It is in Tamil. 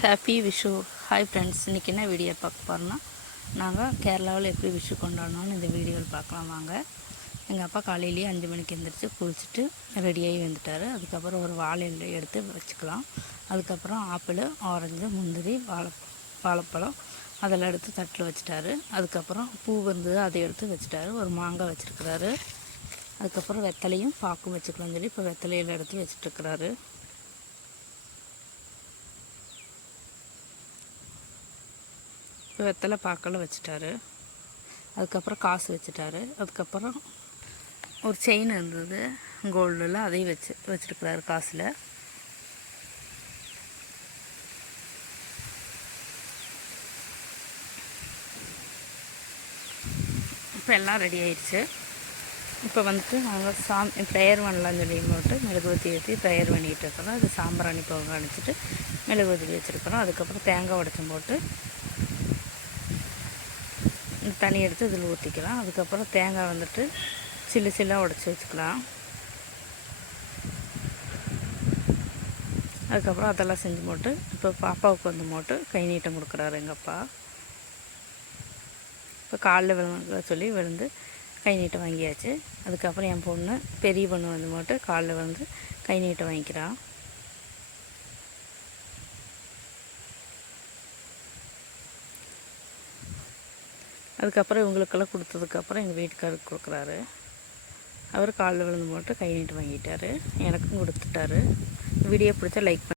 ஹாப்பி விஷு. ஹாய் ஃப்ரெண்ட்ஸ், இன்றைக்கி என்ன வீடியோ பார்க்க போகிறோன்னா, நாங்கள் கேரளாவில் எப்படி விஷு கொண்டாடணும்னு இந்த வீடியோவில் பார்க்கலாம் வாங்க. எங்கள் அப்பா காலையிலேயே 5 மணிக்கு எழுந்திரிச்சு குளிச்சுட்டு ரெடியாகி வந்துட்டார். அதுக்கப்புறம் ஒரு வாழையில் எடுத்து வச்சுக்கலாம். அதுக்கப்புறம் ஆப்பிள், ஆரஞ்சு, முந்திரி, வாழைப்பழம் அதெல்லாம் எடுத்து தட்டில் வச்சுட்டாரு. அதுக்கப்புறம் பூ இருந்தது, அதை எடுத்து வச்சுட்டாரு. ஒரு மாங்காய் வச்சுருக்கிறாரு. அதுக்கப்புறம் வெத்தலையும் பாக்கும் வச்சுக்கலாம்னு சொல்லி இப்போ வெத்தலையில் எடுத்து வச்சுட்ருக்கிறாரு. இப்போ வெத்தலை பாக்கெல்லாம் வச்சுட்டாரு. அதுக்கப்புறம் காசு வச்சுட்டாரு. அதுக்கப்புறம் ஒரு செயின் இருந்தது கோல்டில், அதையும் வச்சுருக்கிறாரு காசில். இப்போ எல்லாம் ரெடி ஆயிடுச்சு. இப்போ வந்துட்டு நாங்கள் ப்ரேயர் பண்ணலான்னு சொல்லி போட்டு மெழுகுவத்தி ஏற்றி ப்ரேயர் பண்ணிகிட்டு இருக்கிறோம். அது சாம்பிராணி போக அனுப்பிச்சிட்டு மெழுகுவத்தி வச்சுருக்கிறோம். அதுக்கப்புறம் தேங்காய் உடச்சும் போட்டு தண்ணி எடுத்து இதில் ஊற்றிக்கலாம். அதுக்கப்புறம் தேங்காய் வந்துட்டு சில்லாக உடச்சி வச்சுக்கலாம். அதுக்கப்புறம் அதெல்லாம் செஞ்சு போட்டு இப்போ பாப்பாவுக்கு வந்து போட்டு கை நீட்டம் கொடுக்குறாரு எங்கள் அப்பா. இப்போ காலில் விழுங்க சொல்லி விழுந்து கை நீட்டம் வாங்கியாச்சு. அதுக்கப்புறம் என் பொண்ணு பெரிய பொண்ணு வந்து போட்டு காலில் விழுந்து கை நீட்டம் வாங்கிக்கிறான். அதுக்கப்புறம் இவங்களுக்கெல்லாம் கொடுத்ததுக்கப்புறம் எங்கள் வீட்டுக்காரருக்கு கொடுக்குறாரு. அவர் காலில் விழுந்து போட்டு கை நீட்டு வாங்கிட்டார். எனக்கும் கொடுத்துட்டாரு. வீடியோ பிடிச்சா லைக்